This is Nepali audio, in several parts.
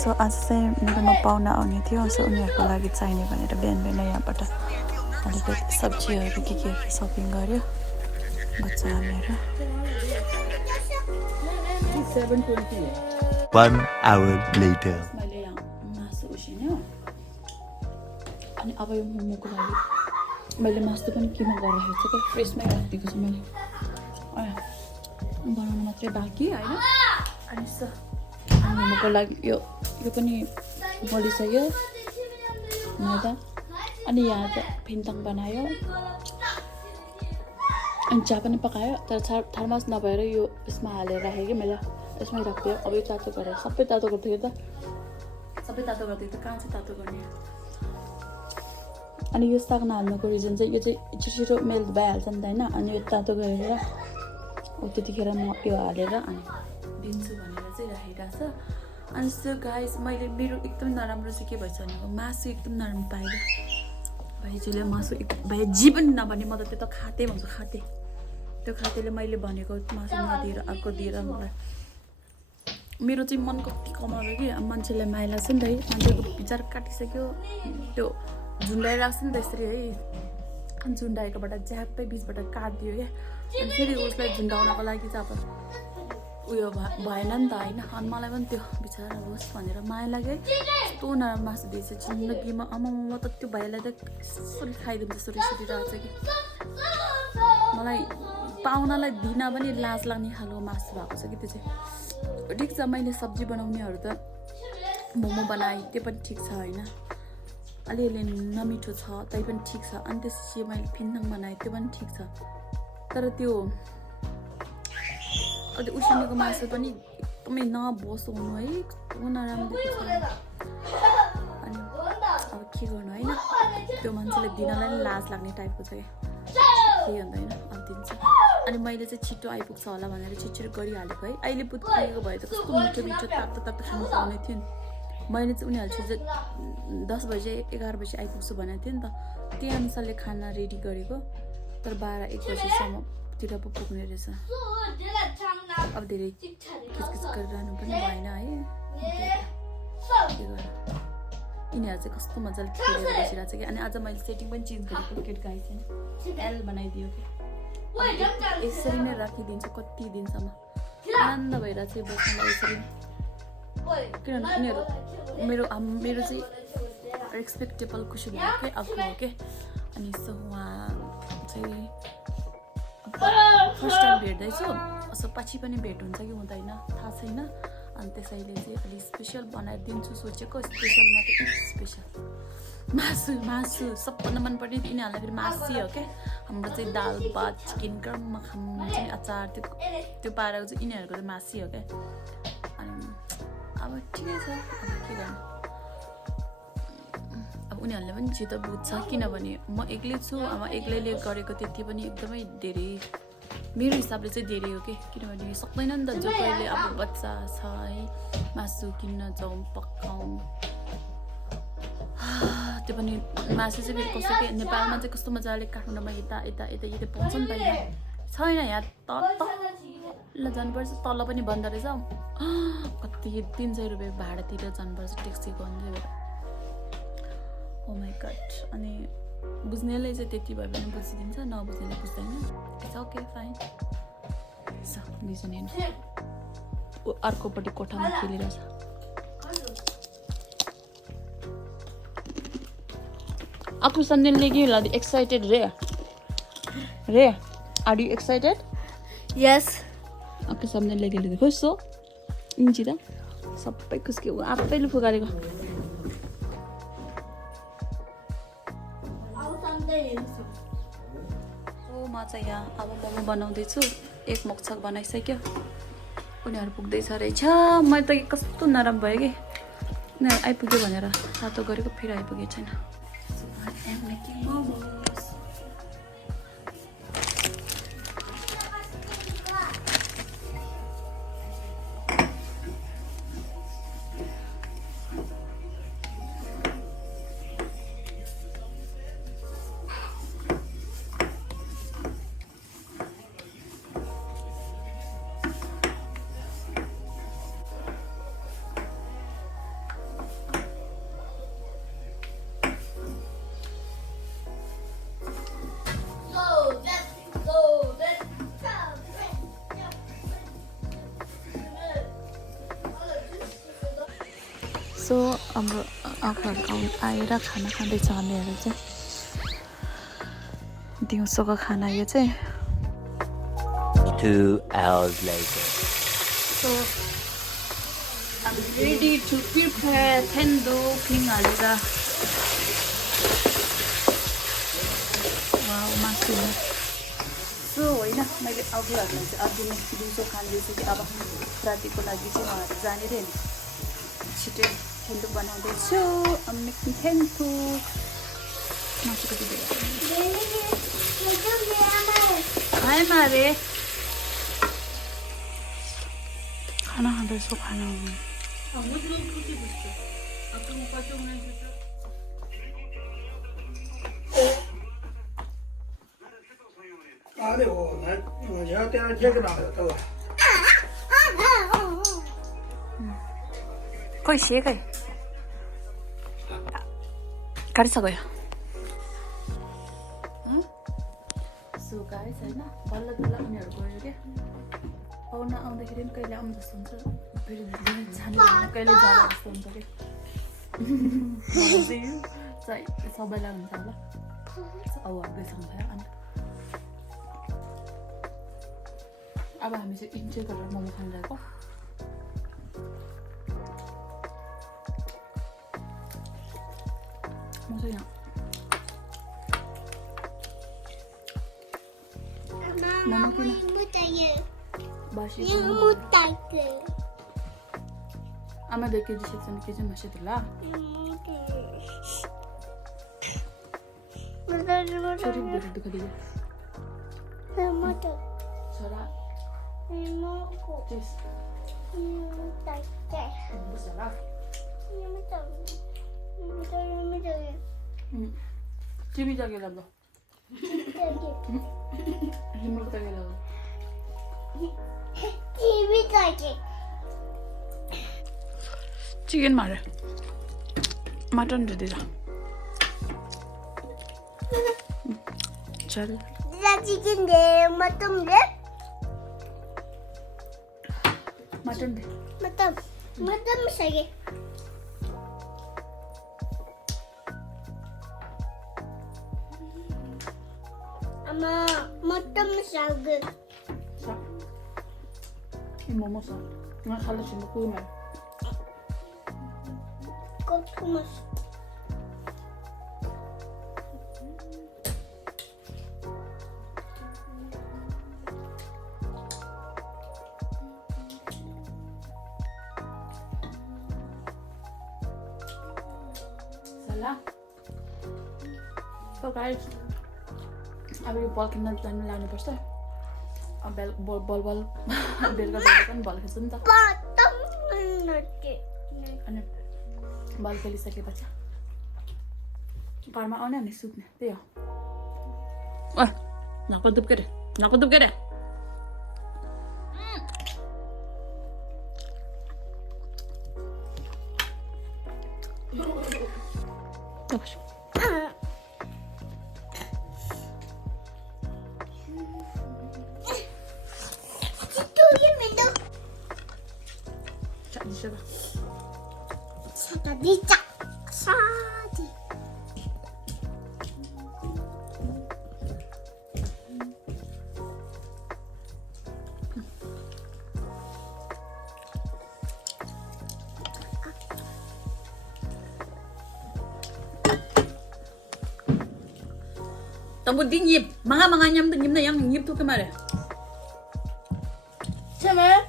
सो आज चाहिँ मेरोमा पाहुना आउने थियो सो उनीहरूको लागि चाहिने भनेर बिहान बिहान यहाँबाट अलिकति सब्जीहरू के सपिङ गऱ्यो बच्चाहरूलाई र 1 hour later. मैले यहाँ मासु उसिन्यो अनि अब यो मोमोको लागि मैले मासु पनि किमा गरिरहेको छु क्या फ्रेसमै राखिदिएको छु मैले बनाउनु मात्रै बाँकी होइन अनि मोमोको लागि यो पनि बलिसक्यो मैदा अनि यहाँ चाहिँ फिन्ताङ बनायो अनि चिया पनि पकायो तर थर्मास नभएर यो यसमा हालेर राखेँ कि मैले यसमै राखिदियो अब यो तातो गरेर सबै तातो गरिदियो त कहाँ चाहिँ तातो गर्ने अनि यो साग नहाल्नुको रिजन चाहिँ यो चाहिँ छिटो मेल्ट भइहाल्छ नि त होइन अनि यो तातो गरेर त्यतिखेर म यो हालेर अनि दिन्छु भनेर चाहिँ राखिरहेको छ अनि सो गाइस मैले मेरो एकदम नराम्रो चाहिँ के भएछ भनेको मासु एकदम नराम्रो पाएँ भाइजीले मासु भाइजी पनि नभने म त त्यो त खाँदै भन्छु खाँदै त्यो खाँदैले मैले भनेको मासु नदिएर अर्को दिएर मलाई मेरो चाहिँ मन कति कमायो कि मान्छेलाई माया लाग्छ नि त है मान्छेको विचार काटिसक्यो त्यो झुन्डाइरहेको छ नि त यसरी है अनि झुन्डाएकोबाट ज्यापै बिचबाट काटिदियो क्या अनि फेरि उसलाई झुन्डाउनको लागि चाहिँ अब उयो भएन नि त होइन अनि मलाई पनि त्यो बिचरा होस् भनेर माया लाग्यो है यस्तो नराम्रो मासु दिएछ जिन्दगीमा म त त्यो भाइलाई त यसरी खाइदिउँ जस्तो रिसिदिरहेको छ कि मलाई पाहुनालाई दिन पनि लाज लाग्ने खालको मासु भएको छ कि त्यो चाहिँ ठिक छ मैले सब्जी बनाउनेहरू त मोमो बनाएँ त्यो पनि ठिक छ होइन अलिअलि नमिठो छ तै पनि ठिक छ अनि त्यसपछि मैले फिन्ताङ बनाएँ त्यो पनि ठिक छ तर त्यो अझै उसिनेको मासु पनि एकदमै नबोस हुनु है कस्तो नराम्रो छ अनि अब के गर्नु होइन त्यो मान्छेले दिनलाई पनि लाज लाग्ने टाइपको छ क्या केही हुँदैन अब दिन्छ अनि मैले चाहिँ छिटो आइपुग्छ होला भनेर छिटो गरिहालेको है अहिले पुगेको भए त कस्तो मिठो मिठो तातो तातो खानु पाउने थियो नि मैले चाहिँ उनीहरू चाहिँ 10 बजे 11 बजे आइपुग्छु भनेको थियो नि त त्यही अनुसारले खाना रेडी गरेको तर 12-1 बजीसम्मतिर पो पुग्ने रहेछ अब धेरै किचकिच गरिरहनु पनि भएन है के गर्नु यिनीहरू चाहिँ कस्तो मजाले खेलेर बसिरहेको छ कि अनि आज मैले सेटिङ पनि चेन्ज गरेको केट गाई चाहिँ एल बनाइदियो कि यसरी नै राखिदिन्छु कति दिनसम्म आनन्द भएर चाहिँ बस्नुलाई यसरी किनभने यिनीहरू मेरो चाहिँ रेस्पेक्टेबल खुसी भयो के आफू हो के अनि सो उहाँ चाहिँ फर्स्ट टाइम भेट्दैछु सो पछि पनि भेट हुन्छ कि हुँदैन थाहा छैन अनि त्यसैले चाहिँ अलिक स्पेसल बनाएर दिन्छु सोचेको स्पेसलमा त स्पेसल मासु सबभन्दा मनपर्ने यिनीहरूलाई फेरि मासु हो क्या हाम्रो चाहिँ दाल भात चिकन क्रममा खान्छ नि अचार त्यो पारेको चाहिँ यिनीहरूको चाहिँ मासु हो क्या अनि अब ठिकै छ अब के गर्नु अब उनीहरूले पनि छिटो बुझ्छ किनभने म एक्लै छु अब एक्लैले गरेको त्यति पनि एकदमै धेरै मेरो हिसाबले चाहिँ धेरै हो कि किनभने सक्दैन नि त जो कहिले अब बच्चा छ है मासु किन्न जाउँ पकाउँ त्यो पनि मासु चाहिँ फेरि कस्तो के नेपालमा चाहिँ कस्तो मजाले काठमाडौँमा यता पाउँछ नि त छैन यहाँ तल जानुपर्छ तल पनि बन्द रहेछ कति 300 रुपियाँ भाडा तिरेर जानुपर्छ ट्याक्सीको अन्त ओ माई गड अनि बुझ्नेले चाहिँ त्यति भए पनि बुझिदिन्छ नबुझ्नेले बुझ्दैन इट्स ओके फाइन स बिजन हेर्नु अर्कोपट्टि कोठामा खेलिरहेछ Aku something lagi lah. Excited, Ray? Ray, are you excited? Yes. Aku something lagi. Who's so? Ini dah. Sampai kuski. Apa lu fukari ko? Oh, macam ya. Aku mau banau desu. एक मोक्छक बनाइसक्यो उनीहरू पुग्दैछ रहेछ मैले त कस्तो नराम्रो भयो कि उनीहरू आइपुग्यो भनेर तातो गरेको फेरि आइपुगेको छैन I'm making momos. सो हाम्रो आँखाहरू आएर खाना खाँदैछ हामीहरू चाहिँ दिउँसोको खाना यो चाहिँ 2 hours later. So I'm ready to prepare tendo ping alira. Wow, masu. So होइन मैले अघि भन्नु चाहिँ अघि नै दिउँसो खाँदैछु कि अब रातिको लागि चाहिँ उहाँहरू जाने रे नि छिटै tendo बनाउँदैछु. I'm making tendo. मासुको दिदी. हाय मारे. खाना खाँदैछु खाना अरे हो यहाँ त्यहाँ के बनायो त कोही सेकै काटिसक्यो सो गाइस होइन बल्ल बल्ल उनीहरू गयो क्या पाहुना आउँदाखेरि पनि कहिले आउनु जस्तो हुन्छ फेरि जानु कहिले जानु जस्तो हुन्छ क्या सबैलाई हुन्छ होला अब हर्दैसँग भयो अनि अब हामी चाहिँ इन्जोय गरेर मोमो खानु गएको म चाहिँ यहाँ मोमो किन बासी आमा 2 केजी सेक्सन केजी मासिदिला छोरी धेरै दुःख दियो छोरा त्यस बसला टिभी जागे लाग्यो रिमोट जागे लाग्यो चिकन मारे मटन दे दिला चल chicken they mutton they mutton they mutton चाहिए अम्मा मटन चाहिए सा 이 모모 사 나 살려서 먹으면 꼬투머스 살라 So guys अब यो बल किन्न जानु लानुपर्छ अब बल बेलुका बेलुका पनि बल खेल्छ नि त अनि बल खेलिसकेपछि घरमा आउने अनि सुत्ने त्यही हो नाको दुब्के रे 사디 Tunggu dingin, mga nyam dingin na yang nyip tuh kemarin. Sama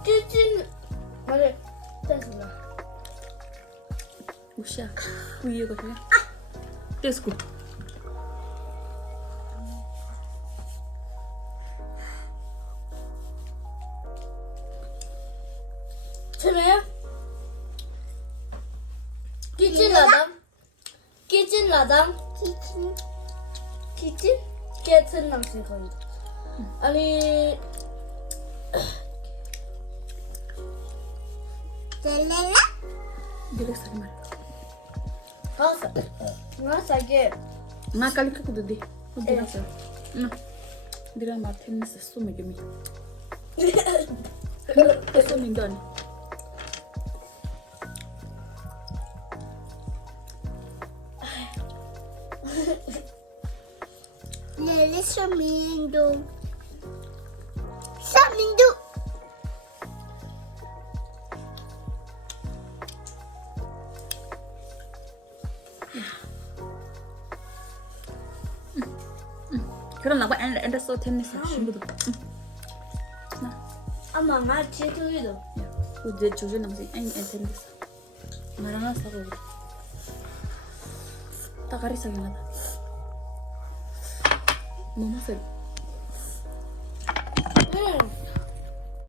cucin mana tas mana Usha, kuya ko ya. Tesku. sama kitchen ladam kitchen namsin koydu ani Delala Jelas sa kemarin. Nasa ge Nakali ka kudu di. Udah sa. Dila Martin sa sumigami. Sumigdan. 서민도. 서민도. 그럼 나가 안 됐어 텐니스 친구도. 엄마 나 제주도. 이제 조준 남지 안 텐니스. 말하나 사고 그래. 따가리 사긴 하다. 너무 세.